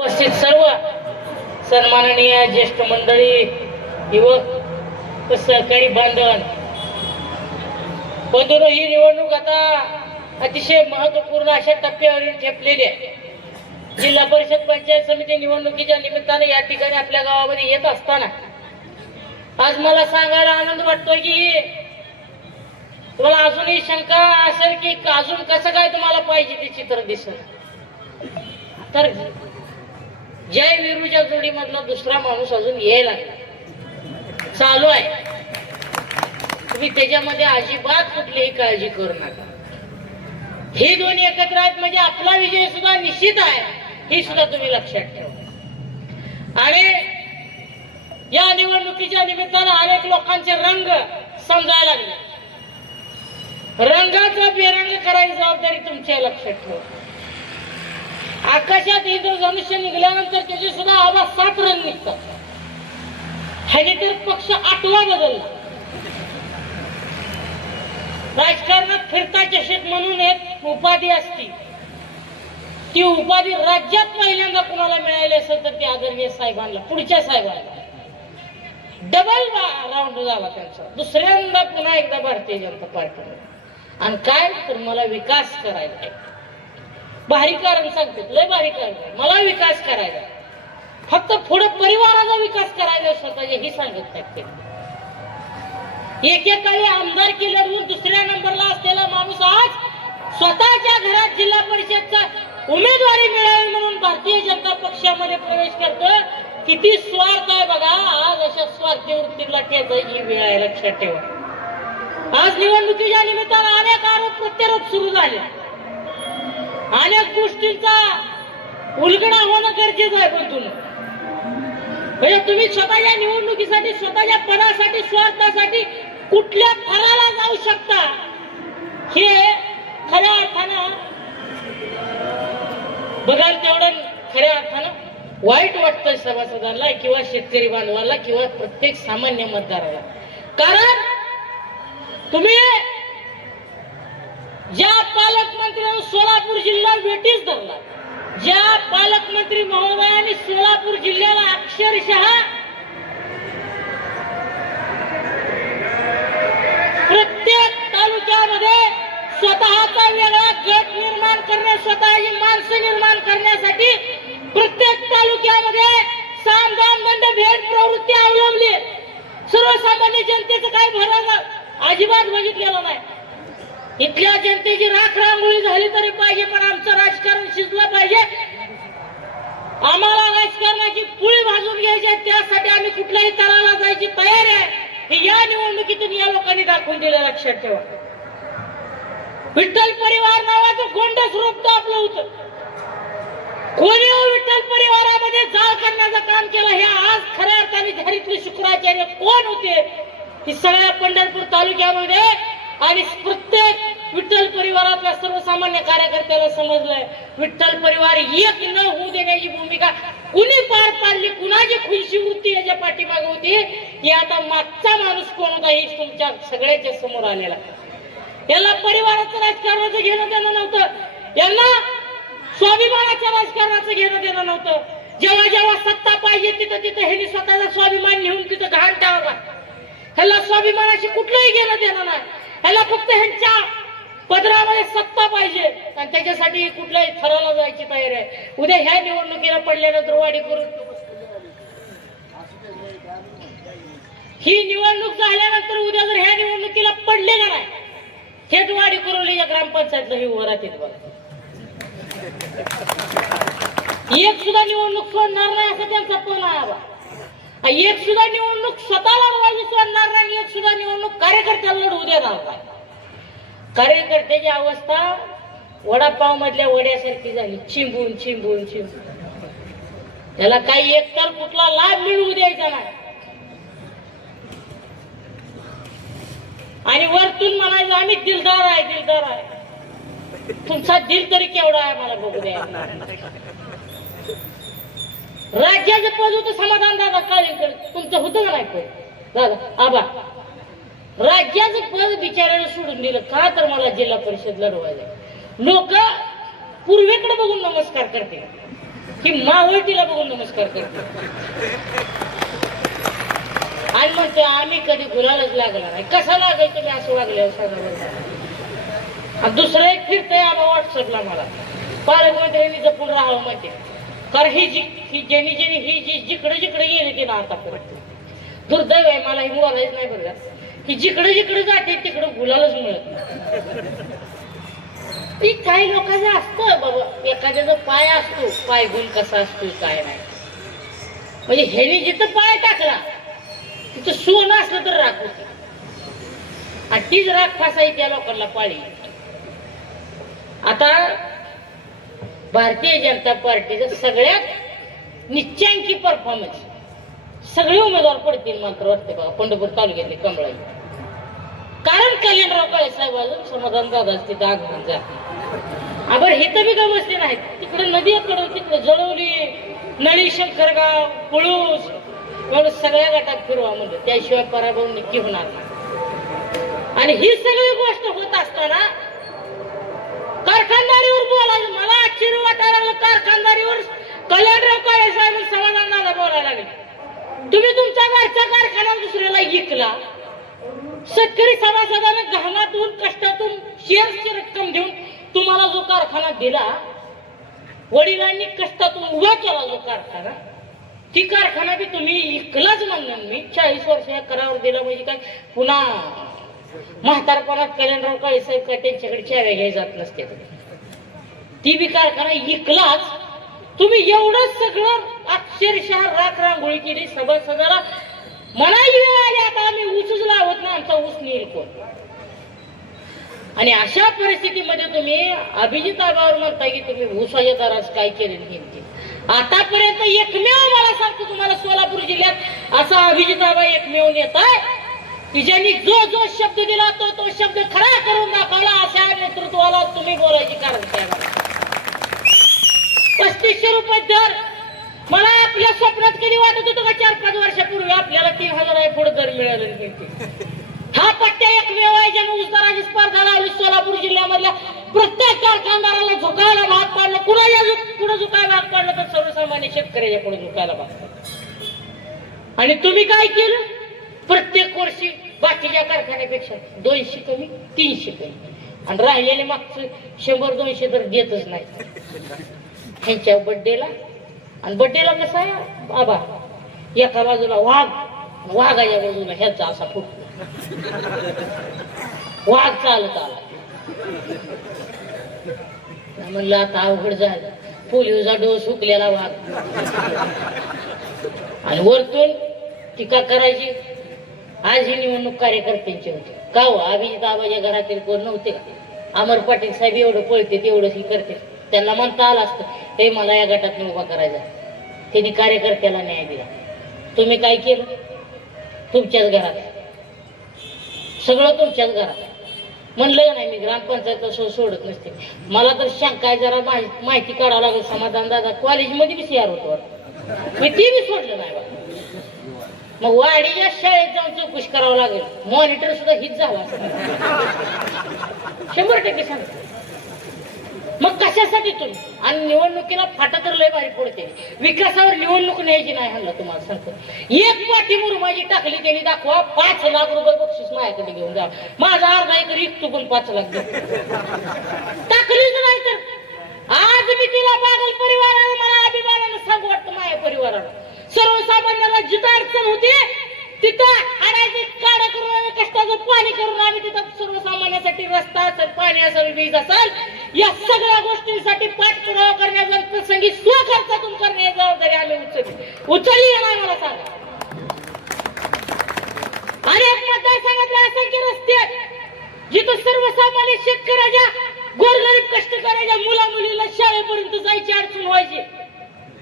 उपस्थित सर्व सन्माननीय ज्येष्ठ मंडळी, युवक व सहकारी बांधव बंधूंनो, ही निवडणूक आता अतिशय महत्वपूर्ण अशा टप्प्यावर ठेपलेली आहे. जिल्हा परिषद पंचायत समिती निवडणुकीच्या निमित्ताने या ठिकाणी आपल्या गावामध्ये येत असताना आज मला सांगायला आनंद वाटतोय की तुम्हाला अजूनही शंका असेल की अजून कसं काय तुम्हाला पाहिजे ते चित्र दिसत, तर जय वीरूच्या जोडी मधला दुसरा माणूस अजून यायला चालू आहे. तुम्ही त्याच्यामध्ये अजिबात कुठलीही काळजी करू नका. हे दोन्ही एकत्र आहेत म्हणजे आपला विजय सुद्धा निश्चित आहे, हे सुद्धा तुम्ही लक्षात ठेवा. आणि या निवडणुकीच्या निमित्तानं अनेक लोकांचे रंग समजायला लागले. रंगाचा बेरंग करायची जबाबदारी तुमच्या लक्षात ठेवा. आकाशात इंद्रधनुष्य निघाल्यानंतर त्याचे सुद्धा आवाज 7 रंग निघतात. ह्याने तर पक्ष 8वा बदलला. राजकारणात फिरता चषक म्हणून एक उपाधी असती. ती उपाधी राज्यात पहिल्यांदा कुणाला मिळाली असेल तर ते आदरणीय साहेबांना, पुढच्या साहेबांना डबल राऊंड झाला त्यांचा. दुसऱ्यांदा पुन्हा एकदा भारतीय जनता पार्टी. आणि काय तर मला विकास करायचा आहे. भारी कारण सांगते, लय भारी कारण आहे. मला विकास करायचा, फक्त पुढे परिवाराचा विकास करायचा स्वतःचे ही सांगत नाही. एकेकाळी आमदारकी लढवून दुसऱ्या नंबरला असलेला माणूस आज स्वतःच्या घरात जिल्हा परिषदचा उमेदवारी मिळावी म्हणून भारतीय जनता पक्षामध्ये प्रवेश करतो. किती स्वार्थ आहे बघा. आज अशा स्वार्थी वृत्तीला ठेचायची वेळ आहे, लक्षात ठेवा. आज निवडणुकीच्या निमित्तानं अनेक आरोप प्रत्यारोप सुरू झाले. अनेक गोष्टींचा उलगडा होणं गरजेचं आहे. पण म्हणजे तुम्ही स्वतःच्या निवडणुकीसाठी, स्वतःच्या पदासाठी, स्वार्थासाठी कुठल्या थराला जाऊ शकता हे खऱ्या अर्थानं बघाल तेवढं खऱ्या अर्थानं वाईट वाटतं सभासदांना किंवा शेतकरी बांधवाला किंवा प्रत्येक सामान्य मतदाराला. कारण तुम्ही ज्या पालकमंत्र्यांनी सोलापूर जिल्हा वेटीस धरला, ज्या पालकमंत्री महोदयांनी सोलापूर जिल्ह्याला अक्षरशः प्रत्येक तालुक्यामध्ये स्वतःचा वेगळा गट निर्माण करणे, स्वतःची माणसं निर्माण करण्यासाठी प्रत्येक तालुक्यामध्ये सामदान दंड भेद प्रवृत्ती अवलंबली. सर्वसामान्य जनतेचं काय भरोसा अजिबात बघितलेला नाही. इथल्या जनतेची राख रांगोळी झाली तरी पाहिजे, पण आमचं राजकारण शिजलं पाहिजे. आम्हाला राजकारणाची पुळी भाजून घ्यायची, त्यासाठी आम्ही कुठल्याही तराला जायची तयारी आहे. हे या निवडणुकीतून या लोकांनी दाखवून दिलं, लक्षात ठेवा. विठ्ठल परिवार नावाचं गोंडस रूप आपलं होतं. कोणी विठ्ठल परिवारामध्ये जाळ करण्याचं काम केलं हे आज खऱ्या अर्थाने धरीतले शुक्राचार्य कोण होते ही सगळ्या पंढरपूर तालुक्यामध्ये आणि प्रत्येक विठ्ठल परिवारातल्या सर्वसामान्य कार्यकर्त्याला समजलंय. विठ्ठल परिवार एक न होऊ देण्याची भूमिका कुणी पार पाडली, कुणाची खुशी वृत्ती याच्या पाठीमागे होती, की आता मागचा माणूस कोण होता हे तुमच्या सगळ्याच्या समोर आलेला. याला परिवाराचं राजकारणाचं घेणं देणं नव्हतं, यांना स्वाभिमानाच्या राजकारणाचं घेणं देणं नव्हतं. जेव्हा जेव्हा सत्ता पाहिजे तिथं तिथं ह्यांनी स्वतःचा स्वाभिमान घेऊन तिथं घाण टाळला. ह्याला स्वाभिमानाशी कुठलंही घेणं देणं नाही. ह्याला फक्त ह्यांच्या पदरामध्ये सत्ता पाहिजे आणि त्याच्यासाठी कुठल्याही थराला जायची तयारी आहे. उद्या ह्या निवडणुकीला पडल्यानंतर वाडी करून ही निवडणूक झाल्यानंतर उद्या जर ह्या निवडणुकीला पडले का नाही, थेट वाडी कुरोलीच्या ग्रामपंचायतला हे उभं राहतील. एक सुद्धा निवडणूक सोडणार नाही असं त्यांचा पण आहे. एक सुद्धा निवडणूक स्वतःला लढवायची सोडणार नाही, एक सुद्धा निवडणूक कार्यकर्त्याला लढवू देणार नाही. कार्यकर्त्याची अवस्था वडापाव मधल्या वड्यासारखी झाली, चिंबून चिंबून चिंबून. त्याला काही एकतर कुठला लाभ मिळवू द्यायचा नाही आणि वरतून म्हणायचं आम्ही दिलदार आहे, दिलदार आहे. तुमचा दिल तरी केवढा आहे मला बघू द्या. राज्याचं पद होतं समाधान दादा काळेकर, तुमचं होतं का नाही पद दादा आबा? राज्याचं पद बिचाऱ्याला सोडून दिलं का, तर मला जिल्हा परिषद लढवायला. लोक पूर्वेकडे बघून नमस्कार करते. की मावळतीला बघून नमस्कार करतो आणि म्हणते आम्ही कधी गुलालच लागला नाही. कसा लागेल तुम्ही असं वागल्यावर सगळं. दुसरं एक फिरतंय आबा व्हॉट्सअपला मला पालकमंत्र्यांनी जपून राहावं म्हणते. कारण ही ज्यांनी ही जी जिकडे जिकडे गेली ती ना आतापर्यंत दुर्दैव आहे. मला हे बोलायचं नाही बरं की जिकडे जिकडे जाते तिकडे गुलालच मिळत नाही. ती काही लोकांचं असतं बाबा, एखाद्याचा पाय असतो, पाय गुण कसा असतो काय नाही. म्हणजे ह्याने जिथं पाय टाकला तिथं सोनं असलं तर राख होती आणि तीच राख फासाई त्या लोकांना पाळी. आता भारतीय जनता पार्टीचा सगळ्यात निश्चयांकी परफॉर्मन्स सगळे उमेदवार पडतील मात्र वाटते बघा पंढरपूर तालुक्यातले कमळाई. कारण कल्याणराव काळे साहेब अजून समाधान दादा तिथं आगमन जाते. बरं हे तर बी काय बसले नाहीत. तिकडे नदीकडे तिकडे जळवली, नळी, शंकरगाव, पुळूस एवढं सगळ्या गटात फिरवा म्हणजे त्याशिवाय पराभव नक्की होणार नाही. आणि ही सगळी गोष्ट होत असताना कारखानदारीवर बोलायला मला आश्चर्य वाटायला लागलं. कारखानदारीवर कल्याणराव काळे साहेब समाधान दादा बोलायला लागले. तुम्ही तुमच्या घरचा कारखाना दुसऱ्याला विकला. शेतकरी सभासदाने घामातून कष्टातून शेअर्सची रक्कम देऊन तुम्हाला जो कारखाना दिला, वडिलांनी कष्टातून उभा केला जो कारखाना, ती कारखाना बी तुम्ही विकलाच म्हणून मी 40 वर्ष या करावर दिला. म्हणजे काय पुन्हा म्हातारपणात कल्याणराव काळे साहेब काय त्यांच्याकडे चाव्या घ्याय जात नसते. ती बी कारखाना विकलाच तुम्ही. एवढं सगळं अक्षरशः राख रांगोळी केली. सभासदाला मनाई वेळ आली आता आम्ही ऊसच लावत ना, आमचा ऊस नेईल कोण. आणि अशा परिस्थितीमध्ये तुम्ही अभिजित आबावर म्हणता की तुम्ही ऊसाच्या दरास काय केलेलं हे. आतापर्यंत एकमेव मला सांगतो तुम्हाला सोलापूर जिल्ह्यात असा अभिजित आबा एकमेव नेता आहे की ज्यांनी जो जो शब्द दिला तो शब्द खरा करून दाखवला. अशा नेतृत्वाला तुम्ही बोलायची कारण काय. 3500 रुपये दर मला आपल्या स्वप्नात कधी वाटत होतं का 4-5 वर्षापूर्वी आपल्याला 3000 पुढे दर मिळाले. हा पट्ट्या एकमेव आहे ज्याने ऊसदराची स्पर्धा लावली सोलापूर जिल्ह्यामधल्या प्रत्येक कारखानदाराला झुकायला भाग पाडलं. कुणाच्या पुढे झुकायला भाग पाडलं तर सर्वसामान्य शेतकऱ्याच्या पुढे झुकायला भाग पाडलं. आणि तुम्ही काय केलं? प्रत्येक वर्षी बाकीच्या कारखान्यापेक्षा 200 कमी 300 कमी आणि राहिलेले मागचं 100-200 तर देतच नाही. ह्यांच्या बड्डेला आणि बड्डेला कसं आहे बाबा, एका बाजूला वाघ, वाघाच्या बाजूला ह्याचा असा फुटतो. वाघ चालत आला. म्हणलं आता अवघड झालं. पोलिओचा डोस हुकलेला वाघ आणि वरतून टीका करायची. आज ही निवडणूक कार्यकर्त्यांची होती का हो? अभिजित आबाच्या घरातील कोण नव्हते का? अमर पाटील साहेब एवढं पळते तेवढंच ही करते. त्यांना म्हणता आलं असतं हे मला या गटात उभा करायचा. त्यांनी कार्यकर्त्याला न्याय दिला. तुम्ही काय केलं? तुमच्याच घरात सगळं तुमच्याच घरात. म्हणलं नाही मी ग्रामपंचायत सोडत नसते. मला तर शंका जरा माहिती काढावं लागेल. समाधान दादा कॉलेजमध्ये बी CR होतो मी ती बी सोडलं नाही बा. मग वाडीच्या शाळेत जाऊन चौकशी करावं लागेल. मॉनिटर सुद्धा हीच झाला 100% सांगतो. मग कशासाठी तुम्ही? आणि निवडणुकीला फाटा तर लय भारी पडते. विकासावर निवडणूक न्यायची नाही म्हणलं तुम्हाला सांगतो. एक पाठी मुरमाजी टाकली त्यांनी दाखवा 5 लाख रुपये बक्षीस माझ्याकडे घेऊन जा. माझा अर्धा एकर इकतो पण 5 लाख टाकलीच नाही तर आज मी तिला बागल परिवाराला मला अभिमानानं सांगू वाटतं. माझ्या परिवाराला सर्वसामान्याला जिथं अडचण होती तिथं आणायची काढा करून आम्ही कष्टाचं पाणी करून आम्ही तिथं सर्वसामान्यासाठी रस्ता असेल, पाणी असेल, वीज असेल, या सगळ्या गोष्टींसाठी पाठपुरावा करण्याचा प्रसंगी स्वखर्चातून करण्याची जबाबदारी आम्ही उचलली नाही मला सांगा. अनेक मतदारसंघातले असंख्य रस्ते जिथं सर्वसामान्य शेतकऱ्याच्या गोरगरीब कष्टकऱ्याच्या मुला मुलीला शाळेपर्यंत जायची अडचण व्हायची.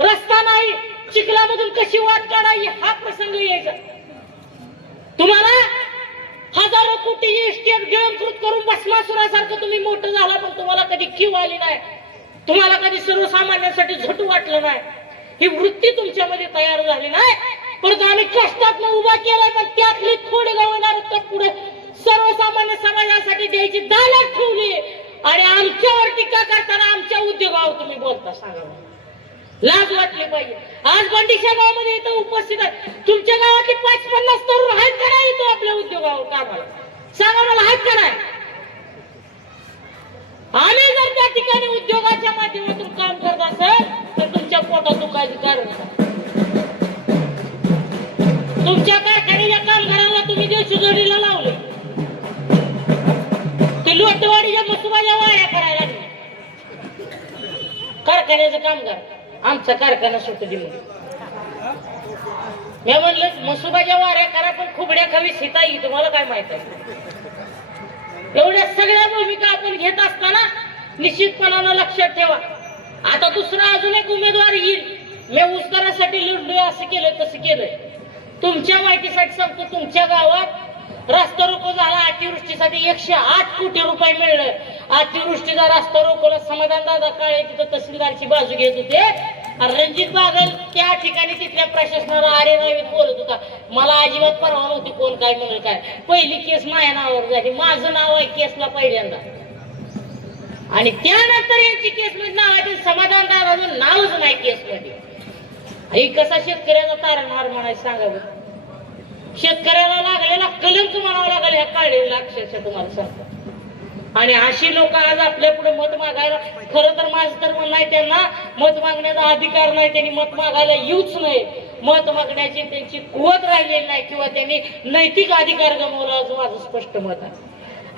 रस्ता नाही, चिखलामधून कशी वाट काढायची हा प्रसंग यायचा. तुम्हाला हजारो कोटी इस्टेट गिळंकृत करून भस्मासुरासारखं तुम्ही मोठं झाला पण तुम्हाला कधी किव आली नाही. तुम्हाला कधी सर्वसामान्यांसाठी झटू वाटलं नाही. ही वृत्ती तुमच्यामध्ये तयार झाली नाही. परंतु आम्ही कष्टातनं उभा केला पण त्यातली थोडी गावणार तर पुढे सर्वसामान्य समाजासाठी द्यायची दालत ठेवली आणि आमच्यावर टीका करताना आमच्या उद्योगावर तुम्ही बोलता. सांगा लाज वाटली पाहिजे. आज बंडीच्या गावामध्ये इथं उपस्थित आहे, तुमच्या गावातले 5-50 तरुण आहेत का नाही इथं आपल्या उद्योगावर कामाला? सांगा मला, आहेत का नाही? आम्ही जर त्या ठिकाणी उद्योगाच्या माध्यमातून काम करत असेल तर तुमच्या पोटात दुखायचं कारण नाही. तुमच्या कारखान्याच्या कामगाराला तुम्ही दिवशी जोडीला लावले, ते लोटवाडीच्या मसुबाच्या वाऱ्या करायला लागले. कारखान्याचं कामगार आमचा कारखाना सुटू दे म्हणून मी म्हणलं मसुबाच्या वाऱ्या करा, पण खुबड्या खावी सीता येईल. तुम्हाला काय माहित आहे? एवढ्या सगळ्या भूमिका आपण घेत असताना निश्चितपणानं लक्षात ठेवा, आता दुसरा अजून एक उमेदवार येईल. मी ऊसदरासाठी लढलोय, असं केलंय तसं केलंय. तुमच्या माहितीसाठी सांगतो, तुमच्या गावात रस्ता रोको झाला अतिवृष्टीसाठी 108 कोटी रुपये मिळलं. अतिवृष्टीचा रस्ता रोकोला समाधान दादा काळे तिथं तहसीलदारची बाजू घेत होते. रणजित बागल त्या ठिकाणी तिथल्या प्रशासनाला आरे नावीत बोलत होता. मला अजिबात परवा नव्हती कोण काय म्हणेल काय. पहिली केस माझ्या नावावर झाली, माझं नाव आहे केसला पहिल्यांदा, आणि त्यानंतर यांची केस मध्ये नाव आहे, समाधान दादाचं नावच नाही केस मध्ये. ही कसा शेतकऱ्याचा तारणहार म्हणायचं सांगा बरं. शेतकऱ्याला लागलेला कलंक म्हणावा लागेल ह्या काढलेला अक्षरशः तुम्हाला सांगतो. आणि अशी लोक आज आपल्या पुढे मत मागायला, खरं तर माझं तर म्हणणं आहे त्यांना मत मागण्याचा अधिकार नाही, त्यांनी मत मागायला येऊच नाही. मत मागण्याची त्यांची कुवत राहिलेली नाही किंवा त्यांनी नैतिक अधिकार गमावला असं माझं स्पष्ट मत आहे.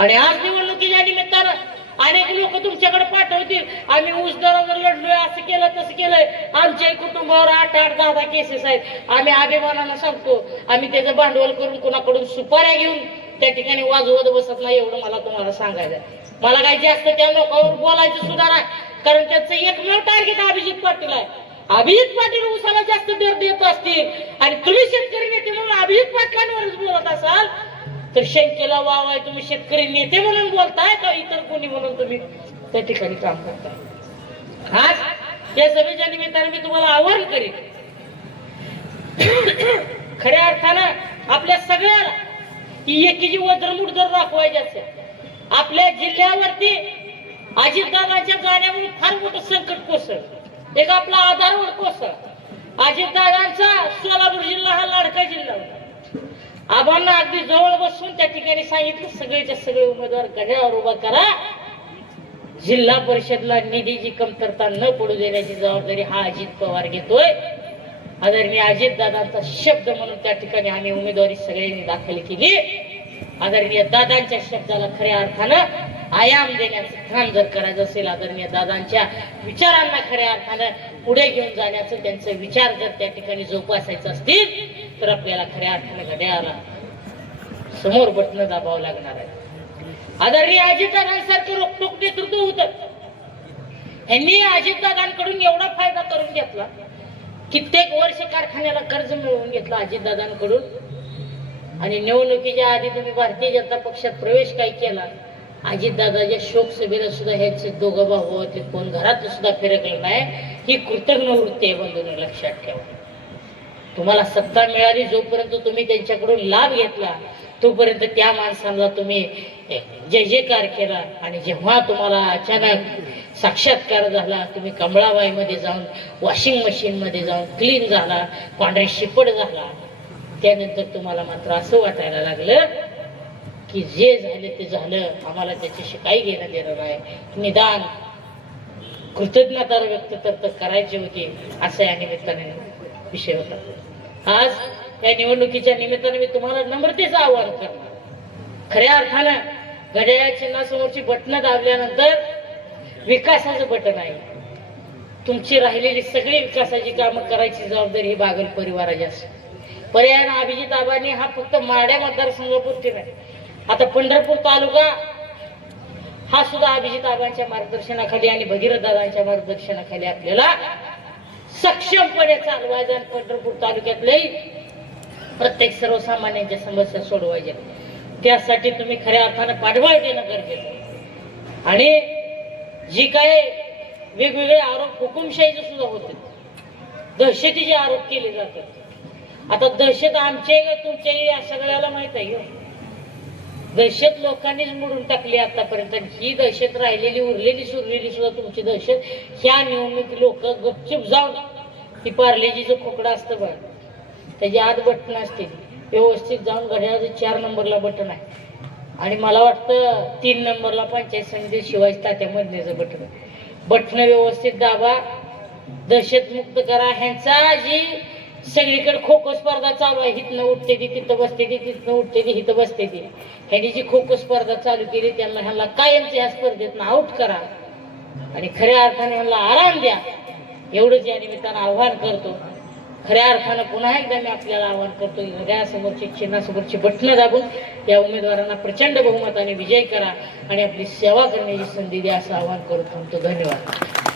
आणि आज निवडणुकीच्या निमित्तानं अनेक लोक तुमच्याकडे पाठवतील, आम्ही ऊस दरावर लढलोय, असं केलं तसं केलंय, आमच्या कुटुंबावर 8-8, 10-10 केसेस आहेत. आम्ही अभिमानानं सांगतो, आम्ही त्याचं भांडवल करून कोणाकडून सुपाऱ्या घेऊन त्या ठिकाणी वाजवत बसत नाही. एवढं मला तुम्हाला सांगायचं. मला काही जास्त त्या लोकांवर बोलायचं सुद्धा नाही, कारण त्याचं एकमेव टार्गेट अभिजित पाटील आहे. अभिजित पाटील ऊसाला जास्त दर देत असतील आणि तुम्ही शेतकरी नेते म्हणून अभिजित पाटलांवरच बोलत असाल तर शंकेला वाव आहे. तुम्ही शेतकरी नेते म्हणून बोलताय का इतर कोणी म्हणून तुम्ही त्या ठिकाणी काम करताय? आज या सभेच्या निमित्ताने मी तुम्हाला आवाहन करीन, खऱ्या अर्थानं आपल्या सगळ्याला ही एकीची वज्रमुठ जर दाखवायची असेल, आपल्या जिल्ह्यावरती अजितदादांच्या जाण्यामुळे फार मोठं संकट कोसळलं. एक आपला आधारवर कोसळला. अजितदादांचा सोलापूर जिल्हा हा लाडका जिल्हा होता. आबांना अगदी जवळ बसून त्या ठिकाणी सांगितलं, सगळेच्या सगळे उमेदवार गड्यावर उभा करा, जिल्हा परिषदला निधीची कमतरता न पडू देण्याची जबाबदारी हा अजित पवार घेतोय. आदरणीय अजितदादांचा शब्द म्हणून त्या ठिकाणी आम्ही उमेदवारी सगळ्यांनी दाखल केली. आदरणीय दादांच्या शब्दाला खऱ्या अर्थानं आयाम देण्याचं काम जर करायचं असेल, आदरणीय दादांच्या विचारांना खऱ्या अर्थानं पुढे घेऊन जाण्याचं त्यांचे विचार जर त्या ठिकाणी जोपासायचं असतील तर आपल्याला खऱ्या अर्थानं घड्याळाला समोर बटणं दाबावं लागणार आहे. आदरणीय अजितदादांसारखं रोखोक नेतृत्व होतं. यांनी अजितदादांकडून एवढा फायदा करून घेतला, कित्येक वर्ष कारखान्याला कर्ज मिळवून घेतलं अजितदादांकडून. आणि निवडणुकीच्या आधी तुम्ही भारतीय जनता पक्षात प्रवेश काय केला, अजितदादाच्या शोक सभेला सुद्धा ह्यांचे दोघं भाऊ होते, कोण घरात सुद्धा फिरकलं नाही. ही कृतज्ञ वृत्ती आहे बंधूंनो, लक्षात ठेवा. तुम्हाला सत्ता मिळाली, जोपर्यंत तुम्ही त्यांच्याकडून लाभ घेतला तोपर्यंत त्या माणसांना तुम्ही जय जयकार केला. आणि जेव्हा तुम्हाला अचानक साक्षात्कार झाला, तुम्ही कमळाबाईमध्ये जाऊन वॉशिंग मशीन मध्ये जाऊन क्लीन झाला, पांढरे शिपड झाला, त्यानंतर तुम्हाला मात्र असं वाटायला लागलं की जे झाले ते झालं, आम्हाला त्याच्याशी काही घेणं देणं नाही, निदान कृतज्ञता व्यक्त तर करायची होती, असं या निमित्ताने विषय होता. आज या निवडणुकीच्या निमित्ताने मी तुम्हाला नम्रतेचं आवाहन करणार. खऱ्या अर्थानं घड्याळ चिन्हासमोरची बटणं दाबल्यानंतर विकासाचं बटन आहे. तुमची राहिलेली सगळी विकासाची कामं करायची जबाबदारी ही बागल परिवाराची असते. पर्यायानं अभिजित आबांनी हा फक्त माड्या मतदारसंघापुरती नाही, आता पंढरपूर तालुका हा सुद्धा अभिजित आबांच्या मार्गदर्शनाखाली आणि भगीरथ दादांच्या मार्गदर्शनाखाली आपल्याला सक्षमपणे चालवायचं आणि पंढरपूर तालुक्यातले प्रत्येक सर्वसामान्यांच्या समस्या सोडवायच्या. त्यासाठी तुम्ही खऱ्या अर्थानं पाठबळ देणं गरजेचं आहे. आणि जी काय वेगवेगळे आरोप हुकुमशाहीचे सुद्धा होते, दहशतीचे आरोप केले जातात. आता दहशत आमच्या तुमच्याही या सगळ्याला माहित आहे. दहशत लोकांनीच मोडून टाकली आतापर्यंत, आणि ही दहशत राहिलेली उरलेली सुरलेली सुद्धा तुमची दहशत. ह्या नियमित लोक गपचूप जाऊन ती पार्लेजीचं खोकडं असतं बघ, त्याची आत बटन असते, व्यवस्थित जाऊन घड्याळाचं 4 नंबरला बटन आहे, आणि मला वाटतं 3 नंबरला पंचायत समिती शिवाजी तात्या मधनेचं बटन व्यवस्थित दाबा, दहशतमुक्त करा. ह्यांचा जी सगळीकडे खो खो स्पर्धा चालू आहे, हिथनं उठते ती तिथं बसते ती, तिथनं उठते ती हिथं बसते ती, ह्यांनी जी खो खो स्पर्धा चालू केली त्यांना ह्यांना कायमचं ह्या स्पर्धेतनं आउट करा आणि खऱ्या अर्थाने ह्यांना आराम द्या, एवढंच या निमित्तानं आव्हान करतो. खऱ्या अर्थानं पुन्हा एकदा मी आपल्याला आवाहन करतो, हृदयासमोरची चिन्हासमोरची बटणं दाबून या उमेदवारांना प्रचंड बहुमताने विजय करा आणि आपली सेवा करण्याची संधी द्या, असं आवाहन करत थांबतो. धन्यवाद.